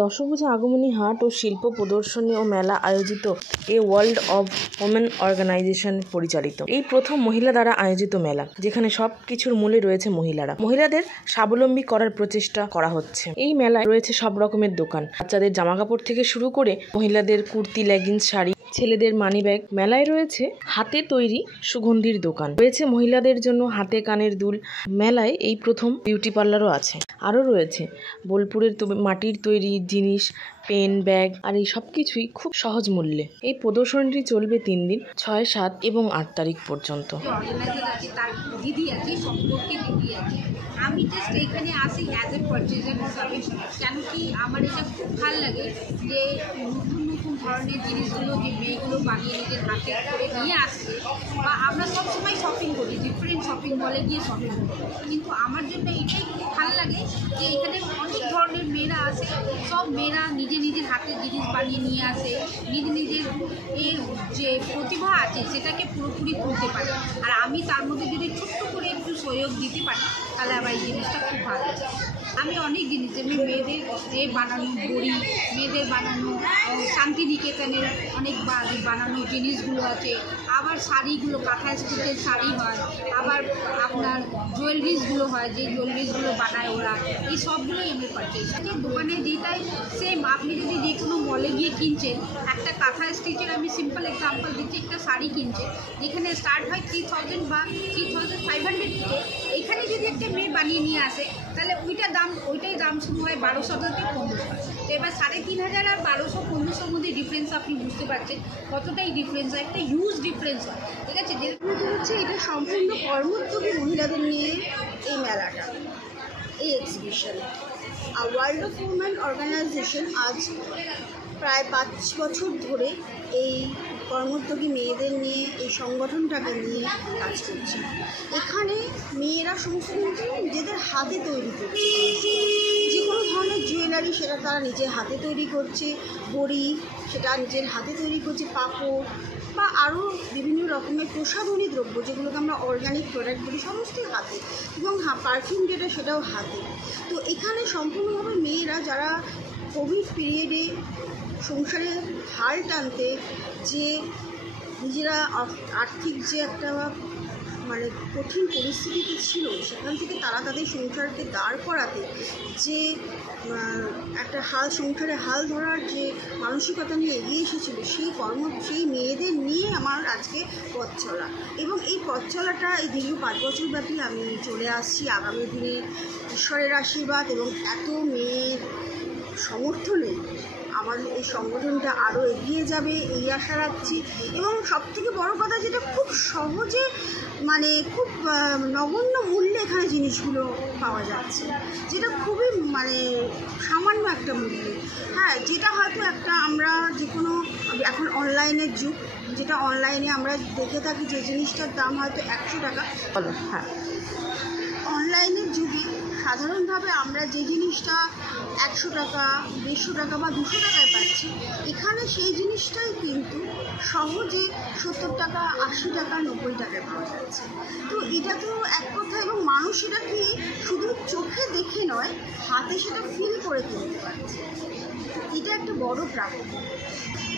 দশভুজা আগমনী হাট ও শিল্প প্রদর্শনী ও মেলা আয়োজিত এ ওয়ার্ল্ড অব ওমেন অর্গানাইজেশন পরিচালিত এই প্রথম মহিলা দ্বারা আয়োজিত মেলা, যেখানে সব কিছুর মূলে রয়েছে মহিলাদের স্বাবলম্বী করার প্রচেষ্টা করা হচ্ছে। এই মেলায় রয়েছে সব রকমের দোকান, বাচ্চাদের জামাকাপড় থেকে শুরু করে মহিলাদের কুর্তি, লেগিংস, শাড়ি, ছেলেদের মানি ব্যাগ। মেলায় রয়েছে হাতে তৈরি সুগন্ধির দোকান, রয়েছে মহিলাদের জন্য হাতে কানের দুল। মেলায় এই প্রথম বিউটি পার্লারও আছে। আরও রয়েছে বোলপুরের মাটির তৈরি জিনিস, পেন, ব্যাগ, আর এই সব কিছুই খুব সহজ মূল্যে। এই প্রদর্শনীটি চলবে 3 দিন, 6, 7 এবং 8 তারিখ পর্যন্ত। আমি জাস্ট এখানে আসি অ্যাজ এ পারচেজার হিসাবে, কেন কি আমার এটা খুব ভালো লাগে যে নতুন নতুন ধরনের জিনিসগুলো যে মেয়েগুলো বানিয়ে নিজের হাতে করে নিয়ে আসছে। বা আমরা সবসময় শপিং করি, ডিফারেন্ট শপিং মলে গিয়ে শপিং করি, কিন্তু আমার জন্য এটাই খুব ভালো লাগে যে এখানে অনেক ধরনের মেয়েরা আসে, সব মেয়েরা নিজের হাতের জিনিস বানিয়ে নিয়ে আসে, নিজের এর যে প্রতিভা আছে সেটাকে পুরোপুরি তুলতে পারে। আর আমি তার মধ্যে যদি ছোট্ট করে একটু সহযোগ দিতে পারি তাহলে আমার এই জিনিসটা খুব ভালো লাগে। আমি অনেক জিনিস যেমনি মেয়েদের বানানো বড়ি, মেয়েদের বানানো শান্তিনিকেতনের অনেক বানানো জিনিসগুলো আছে, আবার শাড়িগুলো কাঁথা স্টিচের শাড়ি হয়, আবার আপনার জুয়েলারিসগুলো হয়, যে জুয়েলারিসগুলো বানায় ওরা, এই সবগুলোই আমি পারচেজ করি। দোকানে যেটাই সেম, আপনি যদি যে কোনো মলে গিয়ে কিনছেন একটা কাঁথা স্টিচের, আমি সিম্পল এক্সাম্পল দিচ্ছি, একটা শাড়ি কিনছে যেখানে স্টার্ট হয় 3000 বা 3500 থেকে, এখানে যদি একটা মেয়ে বানিয়ে নিয়ে আসে তাহলে ওইটাই দাম শুরু হয় 1200 থেকে 1500। তো এবার 3500 আর 1200-1500 মধ্যে ডিফারেন্স আপনি বুঝতে পারছেন কতটাই ডিফারেন্স হয়, একটা হিউজ ডিফারেন্স হয়, ঠিক আছে। যেহেতু হচ্ছে এটা সম্পূর্ণ কর্মোদ্যোগী মহিলাদের নিয়ে এই মেলাটা, এই এক্সিবিশন। আর ওয়ার্ল্ড অফ ওমেন অর্গানাইজেশন আজ প্রায় 5 বছর ধরে এই কর্মোদ্যোগী মেয়েদের নিয়ে এই সংগঠনটাকে নিয়ে কাজ করছে। এখানে মেয়েরা সমস্ত কিন্তু নিজেদের হাতে তৈরি করছে, যে কোনো ধরনের জুয়েলারি সেটা তারা নিজের হাতে তৈরি করছে, বড়ি সেটা নিজের হাতে তৈরি করছে, পাপড় বা আরও বিভিন্ন রকমের প্রসাধনী দ্রব্য যেগুলোকে আমরা অর্গানিক প্রোডাক্ট বলি, সমস্তই হাতে, এবং পারফিউম যেটা সেটাও হাতে। তো এখানে সম্পূর্ণভাবে মেয়েরা যারা কোভিড পিরিয়ডে সংসারে হাল টানতে, যে নিজেরা আর্থিক যে একটা মানে কঠিন পরিস্থিতিতে ছিল, সেখান থেকে তারা তাদের সংসারকে দাঁড় করাতে যে একটা সংসারে হাল ধরার যে মানসিকতা নিয়ে এগিয়ে এসেছিল, সেই মেয়েদের নিয়ে আমার আজকে পথ চলা। এবং এই পথ চলাটা এই দীর্ঘ 5 বছর ব্যাপী আমি চলে আসছি। আগামী দিনে ঈশ্বরের আশীর্বাদ এবং এত মেয়ের সমর্থনে আমাদের এই সংগঠনটা আরও এগিয়ে যাবে, এই আশা রাখছি। এবং সবথেকে বড় কথা, যেটা খুব সহজে মানে খুব নগণ্য মূল্যে এখানে জিনিসগুলো পাওয়া যাচ্ছে, যেটা খুবই মানে সামান্য একটা মূল্যে। হ্যাঁ, যেটা হয়তো একটা আমরা যে কোনো এখন অনলাইনের যুগ, যেটা অনলাইনে আমরা দেখে থাকি যে জিনিসটার দাম হয়তো 100 টাকা। হ্যাঁ, অনলাইনের যুগে সাধারণভাবে আমরা যে জিনিসটা 100 টাকা, 150 টাকা বা 200 টাকায় পাচ্ছি, এখানে সেই জিনিসটাই কিন্তু সহজে 70 টাকা, 80 টাকা, 90 টাকায় পাওয়া যাচ্ছে। তো এটা তো এক কথা, এবং মানুষ এটা কি শুধু চোখে দেখে নয়, হাতে সেটা ফিল করে কিনতে পারছে। এটা একটা বড় প্রাপ্তি।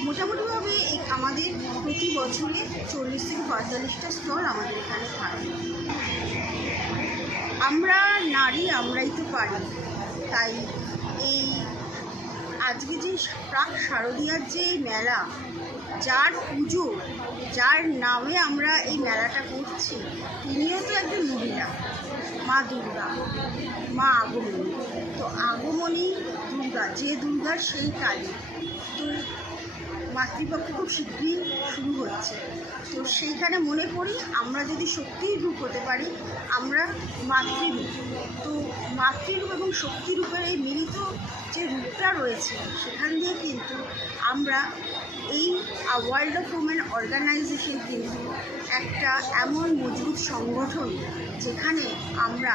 মোটামুটিভাবে আমাদের প্রতি বছরে 40 থেকে 45টা স্টল আমাদের এখানে থাকে। আমরা নারী, আমরাই তো পারি। তাই এই আজকে যে প্রাক শারদীয়ার যে মেলা, যার পুজো, যার নামে আমরা এই মেলাটা করছি, তিনিও তো একজন মহিলা, মা দুর্গা, মা আগমনী। তো আগমনী দুর্গা, যে দুর্গার সেই কালী। তো মাতৃপক্ষ খুব শীঘ্রই শুরু হচ্ছে। তো সেইখানে মনে করি আমরা যদি শক্তির রূপ হতে পারি, আমরা মাতৃরূপ। তো মাতৃরূপ এবং শক্তিরূপের এই মিলিত যে রূপটা রয়েছে, সেখান দিয়ে কিন্তু আমরা এই ওয়ার্ল্ড অফ ওমেন অর্গানাইজেশন কিন্তু একটা এমন মজবুত সংগঠন, যেখানে আমরা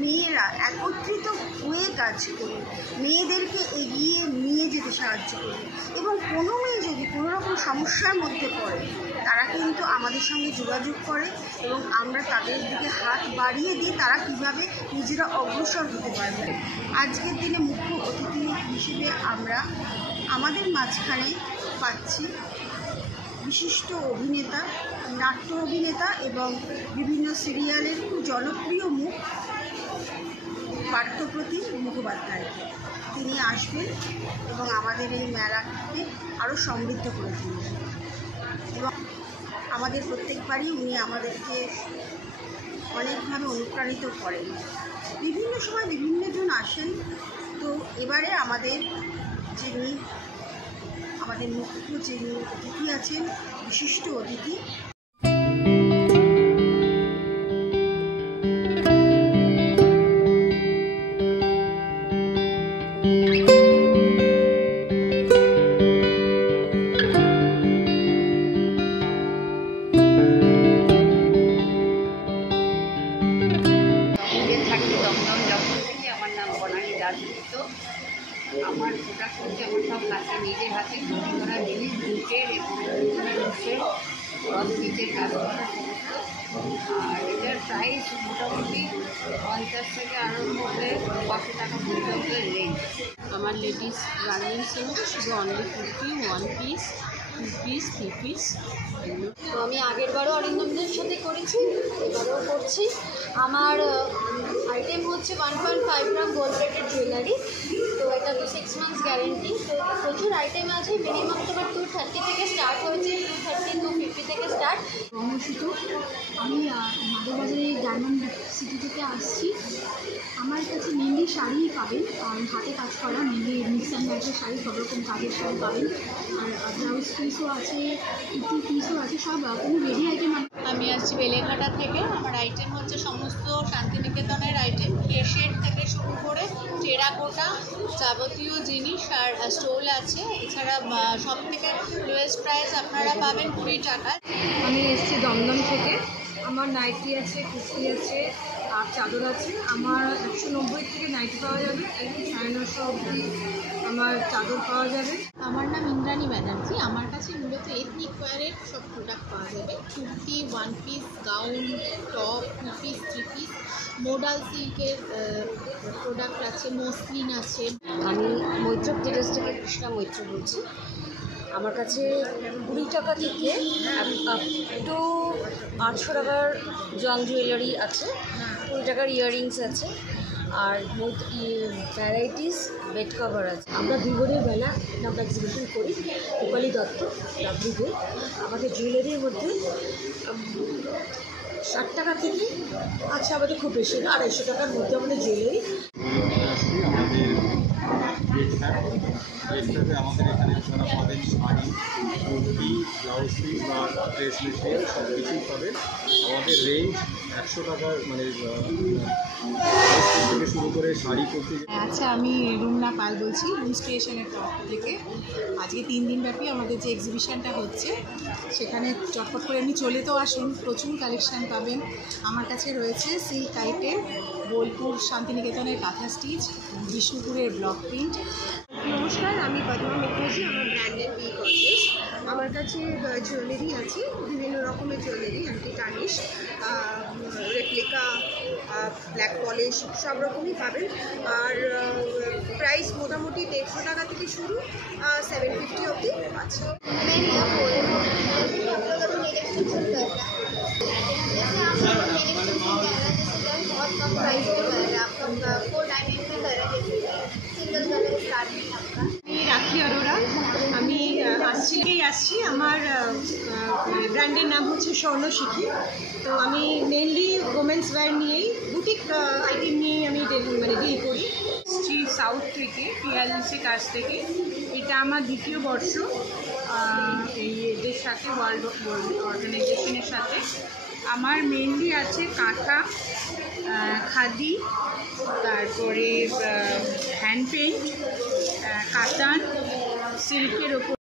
মেয়েরা একত্রিত হয়ে কাজ করি, মেয়েদেরকে এগিয়ে নিয়ে যেতে সাহায্য করি। এবং কোনো মেয়ে যদি কোনো রকম সমস্যার মধ্যে পড়ে, তারা কিন্তু আমাদের সঙ্গে যোগাযোগ করে এবং আমরা তাদের দিকে হাত বাড়িয়ে দিই তারা কীভাবে নিজেরা অগ্রসর হতে পারবে। আজকের দিনে মুখ্য অতিথি হিসেবে আমরা আমাদের মাঝখানে পাচ্ছি বিশিষ্ট অভিনেতা, নাট্য অভিনেতা এবং বিভিন্ন সিরিয়ালের খুব জনপ্রিয় মুখ পার্থপ্রতিম মুখোপাধ্যায়। তিনি আসবেন এবং আমাদের এই মেলাকে আরও সমৃদ্ধ করে তুলবেন এবং আমাদের প্রত্যেকবারই উনি আমাদেরকে অনেকভাবে অনুপ্রাণিত করেন। বিভিন্ন সময় বিভিন্নজন আসেন, তো এবারে আমাদের মুখ্য যিনি অতিথি আছেন, বিশিষ্ট অতিথি, আমার নাম বনানী দাসগুপ্ত। আমার প্রোডাক্ট হচ্ছে আমার সব হাতে নিজের হাতে তৈরি করা জিনিস, জুটের এবং রসের পিচের কাজ করা সমস্ত। আর এটার প্রাইস মোটামুটি 50 থেকে আরম্ভ হয়ে 500 টাকা পর্যন্ত রেঞ্জ। আমার লেডিস গার্মেন্টসের মধ্যে শুধু only kurti, 1 piece, 2 piece, 3 piece. তো আমি আগেরবারও অরিন্দমদের সাথে করেছি, এবারেও করছি। আমার আইটেম হচ্ছে 1.5 গ্রাম গোল্ড প্লেটেড জুয়েলারি। তো এটা তো 6 মান্থস গ্যারেন্টি। তো প্রচুর আইটেম আছে, মিনিমাম তোমার 230 থেকে স্টার্ট হয়েছে, 230, 250 থেকে স্টার্ট। রমশিত, আমি মাদুরবাজারে গার্মেন্ট সিটি থেকে আসছি। আমার কাছে মেনলি শাড়ি পাবেন, হাতে কাজ করা মেনলি মিক্স অ্যান্ড ম্যাচের শাড়ি, সব রকম কাজের শাড়ি পাবেন। আর ব্লাউজ পিসও আছে, কুর্তি পিসও আছে, সব কোনো রেডি আইটেম। আমি আসছি বেলেঘাটা থেকে। আমার আইটেম হচ্ছে সমস্ত শান্তিনিকেতনের আইটেম, ক্রোশেট থেকে শুরু করে টেরাকোটা যাবতীয় জিনিস, আর স্টোল আছে। এছাড়া সব থেকে লোয়েস্ট প্রাইস আপনারা পাবেন 20 টাকায়। আমি এসেছি দমদম থেকে। আমার নাইটি আছে, কুর্তি আছে আর চাদর আছে। আমার 190 থেকে নাইটি পাওয়া যাবে, একদম 950 অবধি আমার চাদর পাওয়া যাবে। আমার নাম ইন্দ্রাণী ব্যানার্জি। আমার কাছে মূলত এথনিক ওয়্যারের সব প্রোডাক্ট পাওয়া যাবে। Kurti, 1 piece, gown, top, 2 piece, 3 piece, modal সিল্কের প্রোডাক্ট আছে, মসলিন আছে। আমি মৈত্র টেরাস থেকে কৃষ্ণা মৈত্র বলছি। আমার কাছে 20 টাকা থেকে আপ টু 800 টাকার জং জুয়েলারি আছে, 20 টাকার ইয়াররিংস আছে, আর ভ্যারাইটিস বেড কভার আছে। আমরা দুপুরের বেলা আমরা এক্সিবিশন করি, রূপালী দত্ত লাভলিতে। আমাদের জুয়েলারির মধ্যে 60 টাকা থেকে আছে, আমাদের খুব বেশি না, 250 টাকার মধ্যে আমাদের জুয়েলারি। আমাদের এখানে আপনারা পাবেন শাড়ি, কুর্তি, ব্লাউজ পিস বা ড্রেস মেটেরিয়াল সব কিছুই পাবেন। আমাদের রেঞ্জ 100 টাকার মানে থেকে শুরু করে শাড়ি কুর্তি। আচ্ছা, আমি রুমনা পাল বলছি, রুম স্টেশনের তরফ থেকে। আজকে 3 দিন ব্যাপী আমাদের যে এক্সিবিশনটা হচ্ছে, সেখানে চটপট করে এমনি চলে তো আসুন, প্রচুর কালেকশান পাবেন। আমার কাছে রয়েছে সিল্ক আইটেম, বোলপুর শান্তিনিকেতনের কাঁথা স্টিচ, বিষ্ণুপুরের ব্লক প্রিন্ট। নমস্কার, আমি পদ্মা মুখার্জি। আমার ব্র্যান্ডের বি গর্জিয়াস। আমার কাছে জুয়েলারি আছে, বিভিন্ন রকমের jewellery, anti tarnish, replica, black polish, সব রকমই পাবেন। আর প্রাইস মোটামুটি 150 টাকা থেকে শুরু, 750 অবধি আছে। আমি রাখি অরোরা। আমি আসছি। আমার ব্র্যান্ডের নাম হচ্ছে স্বর্ণশিখী। তো আমি মেনলি ওমেন্স ওয়্যার নিয়েই, বুটিক আইটেম নিয়েই আমি ডিল করি। সাউথ থেকে, পিয়ালিসের কাছ থেকে। এটা আমার 2য় বর্ষ এই এদের সাথে, ওয়ার্ল্ড অর্গানাইজেশনের সাথে। আমার মেনলি আছে কাঁথা, খাদি, তারপরে হ্যান্ড পেইন্ট, কাতান, সিল্কের ওপর